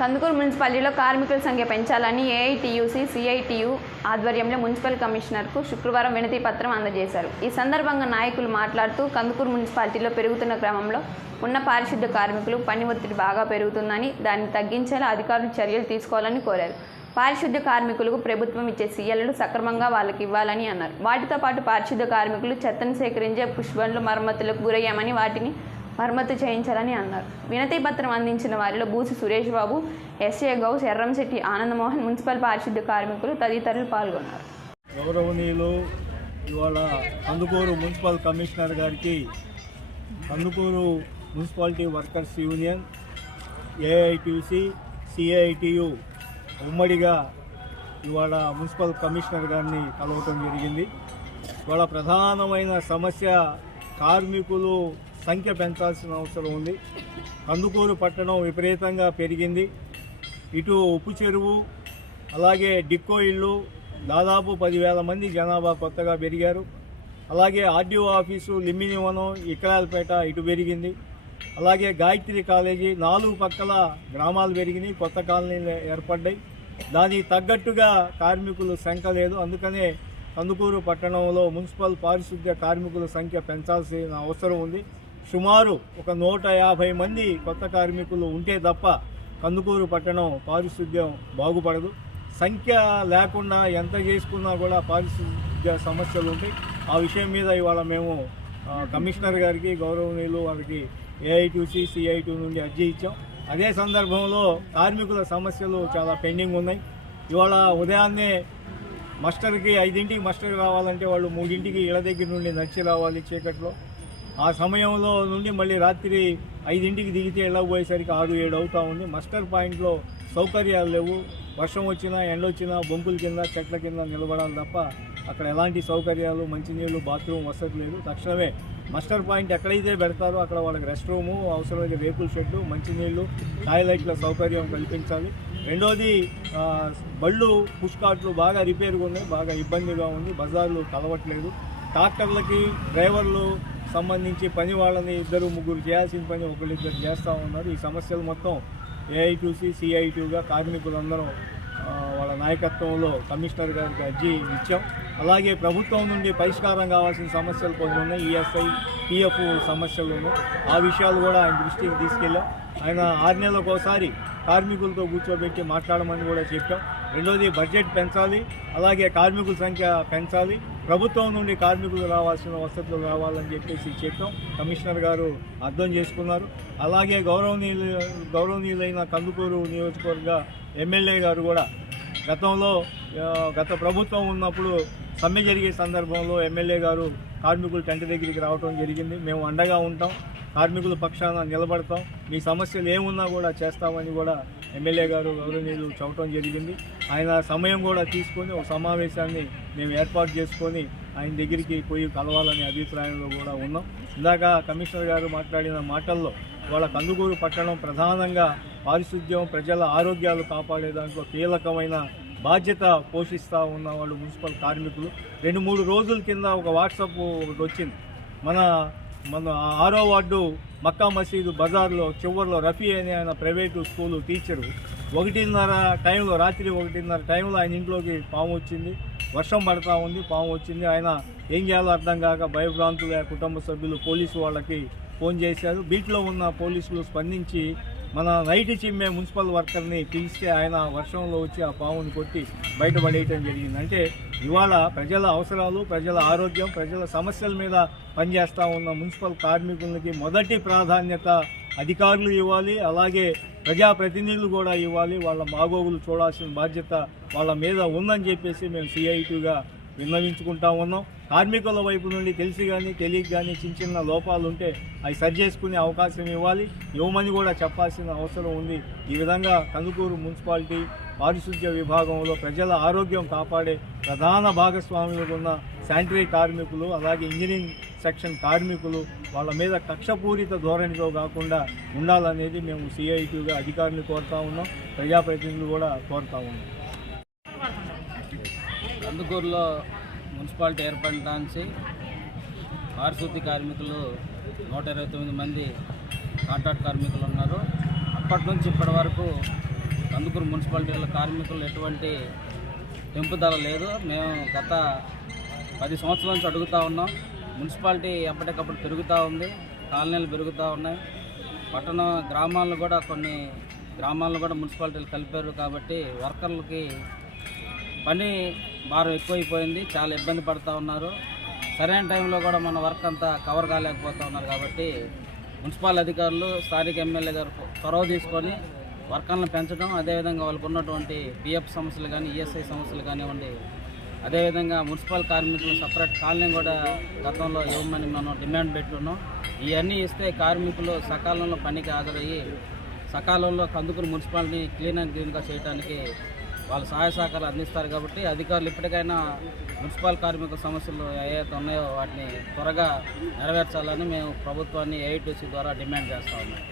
కందుకూరు మున్సిపాలిటీలో కార్మికుల సంఖ్య పెంచాలని ఏఐటీయూసీ సిఐటియు ఆధ్వర్యంలో మున్సిపల్ కమిషనర్కు శుక్రవారం వినతి పత్రం అందజేశారు. ఈ సందర్భంగా నాయకులు మాట్లాడుతూ కందుకూరు మున్సిపాలిటీలో పెరుగుతున్న క్రమంలో ఉన్న పారిశుద్ధ కార్మికులు పని ఒత్తిడి బాగా పెరుగుతుందని దాన్ని తగ్గించేలా అధికారులు చర్యలు తీసుకోవాలని కోరారు. పారిశుద్ధ్య కార్మికులకు ప్రభుత్వం ఇచ్చే సీఎల్లు సక్రమంగా వాళ్ళకి ఇవ్వాలని అన్నారు. వాటితో పాటు పారిశుద్ధ కార్మికులు చెత్తను సేకరించే పుష్పండ్లు మరమ్మతులకు గురయ్యామని వాటిని మరమ్మతు చేయించాలని అన్నారు. వినతి పత్రం అందించిన వారిలో Boosi Suresh Babu S A Gouse Erramsetti Anandamohan municipal పారిశుద్ధ్య కార్మికులు తదితరులు పాల్గొన్నారు. గౌరవనీయులు ఇవాళ కందుకూరు మున్సిపల్ కమిషనర్ గారికి Kandukur municipality workers union AITC CITU ఉమ్మడిగా ఇవాళ మున్సిపల్ కమిషనర్ గారిని కలవటం జరిగింది. ఇవాళ ప్రధానమైన సమస్య కార్మికులు సంఖ్య పెంచాల్సిన అవసరం ఉంది. కందుకూరు పట్టణం విపరీతంగా పెరిగింది. ఇటు ఉప్పు చెరువు అలాగే డిక్కో ఇళ్ళు దాదాపు పదివేల మంది జనాభా కొత్తగా పెరిగారు. అలాగే ఆర్డీఓ ఆఫీసు లిమ్మినివనం ఇకరాలపేట ఇటు పెరిగింది. అలాగే గాయత్రి కాలేజీ నాలుగు పక్కల గ్రామాలు పెరిగినాయి కొత్త కాలనీలు ఏర్పడ్డాయి. దానికి తగ్గట్టుగా కార్మికులు సంఖ్య లేదు. అందుకనే కందుకూరు పట్టణంలో మున్సిపల్ పారిశుద్ధ్య కార్మికుల సంఖ్య పెంచాల్సిన అవసరం ఉంది. సుమారు ఒక నూట యాభై మంది కొత్త కార్మికులు ఉంటే తప్ప కందుకూరు పట్టణం పారిశుద్ధ్యం బాగుపడదు. సంఖ్య లేకుండా ఎంత చేసుకున్నా కూడా పారిశుద్ధ్య సమస్యలు ఉంటాయి. ఆ విషయం మీద ఇవాళ మేము కమిషనర్ గారికి గౌరవనీయులు వారికి ఏఐటీసీ సిఐటి నుండి అర్జీ ఇచ్చాం. అదే సందర్భంలో కార్మికుల సమస్యలు చాలా పెండింగ్ ఉన్నాయి. ఇవాళ ఉదయాన్నే మస్టర్కి ఐదింటికి మస్టర్ రావాలంటే వాళ్ళు మూడింటికి ఇళ్ళ దగ్గర నుండి నడిచి రావాలి చీకట్లో. ఆ సమయంలో నుండి మళ్ళీ రాత్రి ఐదింటికి దిగితే వెళ్ళకపోయేసరికి ఆరు ఏడు అవుతా ఉంది. మస్టర్ పాయింట్లో సౌకర్యాలు లేవు. వర్షం వచ్చినా ఎండ వచ్చినా బొంకుల కింద చెట్ల కింద నిలబడాలి తప్ప అక్కడ ఎలాంటి సౌకర్యాలు మంచినీళ్ళు బాత్రూమ్ వసతి లేదు. తక్షణమే మస్టర్ పాయింట్ ఎక్కడైతే పెడతారో అక్కడ వాళ్ళకి రెస్ట్ రూము అవసరమైన రేకుల షెడ్డు మంచినీళ్ళు టాయిలెట్ల సౌకర్యం కల్పించాలి. రెండోది బళ్ళు పుష్కాట్లు బాగా రిపేర్గా ఉన్నాయి బాగా ఇబ్బందిగా ఉంది బజార్లు కలవట్లేదు. ట్రాక్టర్లకి డ్రైవర్లు సంబంధించి పని వాళ్ళని ఇద్దరు ముగ్గురు చేయాల్సిన పని ఒకళ్ళిద్దరు చేస్తూ ఉన్నారు. ఈ సమస్యలు మొత్తం ఏఐటీసీ సిఐటీగా కార్మికులందరం వాళ్ళ నాయకత్వంలో కమిషనర్ గారికి అర్జీ ఇచ్చాం. అలాగే ప్రభుత్వం నుండి పరిష్కారం కావాల్సిన సమస్యలు కొన్ని ఉన్నాయి. ఈఎస్ఐ పిఎఫ్ సమస్యలు ఉన్నాయి ఆ విషయాలు కూడా ఆయన దృష్టికి తీసుకెళ్ళాం ఆయన ఆరు నెలలకు ఒకసారి కార్మికులతో కూర్చోబెట్టి మాట్లాడమని కూడా చెప్పాం. రెండోది బడ్జెట్ పెంచాలి అలాగే కార్మికుల సంఖ్య పెంచాలి ప్రభుత్వం నుండి కార్మికులు రావాల్సిన వసతులు రావాలని చెప్పేసి చెప్పాం. కమిషనర్ గారు అర్థం చేసుకున్నారు. అలాగే గౌరవనీయులు గౌరవనీయులైన కందుకూరు నియోజకవర్గ ఎమ్మెల్యే గారు కూడా గతంలో గత ప్రభుత్వం ఉన్నప్పుడు సమ్మె జరిగే సందర్భంలో ఎమ్మెల్యే గారు కార్మికులు టెంట్ దగ్గరికి రావడం జరిగింది. మేము అండగా ఉంటాం కార్మికుల పక్షాన నిలబడతాం. మీ సమస్యలు ఏమున్నా కూడా చేస్తామని కూడా ఎమ్మెల్యే గారు గౌరవనీయులు చెప్పడం జరిగింది. ఆయన సమయం కూడా తీసుకొని ఒక సమావేశాన్ని మేము ఏర్పాటు చేసుకొని ఆయన దగ్గరికి పోయి కలవాలనే అభిప్రాయంలో కూడా ఉన్నాం. ఇందాక కమిషనర్ గారు మాట్లాడిన మాటల్లో వాళ్ళ కందుకూరు పట్టణం ప్రధానంగా పారిశుద్ధ్యం ప్రజల ఆరోగ్యాలు కాపాడే దాంట్లో కీలకమైన బాధ్యత పోషిస్తూ ఉన్న వాళ్ళు మున్సిపల్ కార్మికులు. రెండు మూడు రోజుల కింద ఒక వాట్సాప్ ఒకటి వచ్చింది. మన మన ఆరో వార్డు మక్కా మసీదు బజార్లో చివరిలో రఫీ అనే ఆయన ప్రైవేటు స్కూలు టీచరు. ఒకటిన్నర టైంలో రాత్రి ఒకటిన్నర టైంలో ఆయన ఇంట్లోకి పాము వచ్చింది. వర్షం పడతా ఉంది పాము వచ్చింది. ఆయన ఏం చేయాలో అర్థం కాక భయభ్రాంతులు కుటుంబ సభ్యులు పోలీసు వాళ్ళకి ఫోన్ చేశారు. బీట్లో ఉన్న పోలీసులు స్పందించి మన నైట్ చిమ్మే మున్సిపల్ వర్కర్ని పిలిస్తే ఆయన వర్షంలో వచ్చి ఆ పాముని కొట్టి బయటపడేయటం జరిగింది. అంటే ఇవాళ ప్రజల అవసరాలు ప్రజల ఆరోగ్యం ప్రజల సమస్యల మీద పనిచేస్తూ ఉన్న మున్సిపల్ కార్మికులకి మొదటి ప్రాధాన్యత అధికారులు ఇవ్వాలి అలాగే ప్రజాప్రతినిధులు కూడా ఇవ్వాలి. వాళ్ళ బాగోగులు చూడాల్సిన బాధ్యత వాళ్ళ మీద ఉందని చెప్పేసి మేము సిఐటీగా విన్నవించుకుంటా ఉన్నాం. కార్మికుల వైపు నుండి తెలిసి కానీ తెలియక కానీ చిన్న చిన్న లోపాలు ఉంటే అవి సరి చేసుకునే అవకాశం ఇవ్వాలి. ఇవ్వమని కూడా చెప్పాల్సిన అవసరం ఉంది. ఈ విధంగా కందుకూరు మున్సిపాలిటీ పారిశుద్ధ్య విభాగంలో ప్రజల ఆరోగ్యం కాపాడే ప్రధాన భాగస్వాములుగా ఉన్న శానిటరీ కార్మికులు అలాగే ఇంజనీరింగ్ సెక్షన్ కార్మికులు వాళ్ళ మీద కక్షపూరిత ధోరణితో కాకుండా ఉండాలనేది మేము సిఐటిగా అధికారులు కోరుతా ఉన్నాం. ప్రజాప్రతినిధులు కూడా కోరుతా ఉన్నాం. కందుకూరులో మున్సిపాలిటీ ఏర్పడటానికి పారిశుద్ధ్య కార్మికులు నూట ఇరవై తొమ్మిది మంది కాంట్రాక్ట్ కార్మికులు ఉన్నారు. అప్పటి నుంచి ఇప్పటి వరకు కందుకూరు మున్సిపాలిటీలో కార్మికులు ఎటువంటి పెంపుదల లేదు. మేము గత పది సంవత్సరాల నుంచి అడుగుతూ ఉన్నాం. మున్సిపాలిటీ ఎప్పటికప్పుడు పెరుగుతూ ఉంది. కాలనీలు పెరుగుతూ ఉన్నాయి. పట్టణ గ్రామాల్లో కూడా కొన్ని గ్రామాల్లో కూడా మున్సిపాలిటీలు కలిపారు కాబట్టి వర్కర్లకి పని భారం ఎక్కువైపోయింది చాలా ఇబ్బంది పడుతూ ఉన్నారు. సరైన టైంలో కూడా మన వర్క్ అంతా కవర్ కాలేకపోతూ ఉన్నారు కాబట్టి మున్సిపల్ అధికారులు స్థానిక ఎమ్మెల్యే గారు చొరవ తీసుకొని వర్కర్లను పెంచడం అదేవిధంగా వాళ్ళకు ఉన్నటువంటి పిఎఫ్ సమస్యలు కానీ ఈఎస్ఐ సమస్యలు కానివ్వండి అదేవిధంగా మున్సిపల్ కార్మికులు సపరేట్ కాలనీ కూడా గతంలో ఇవ్వమని మనం డిమాండ్ పెట్టున్నాం. ఇవన్నీ ఇస్తే కార్మికులు సకాలంలో పనికి హాజరయ్యి సకాలంలో కందుకూరు మున్సిపాలిటీ క్లీన్ అండ్ క్లీన్గా చేయడానికి వాళ్ళు సహాయ సహకారాలు అందిస్తారు కాబట్టి అధికారులు ఇప్పటికైనా మున్సిపల్ కార్మిక సమస్యలు ఏవైతే ఉన్నాయో వాటిని త్వరగా నెరవేర్చాలని మేము ప్రభుత్వాన్ని ఏఐటీసీ ద్వారా డిమాండ్ చేస్తా ఉన్నాం.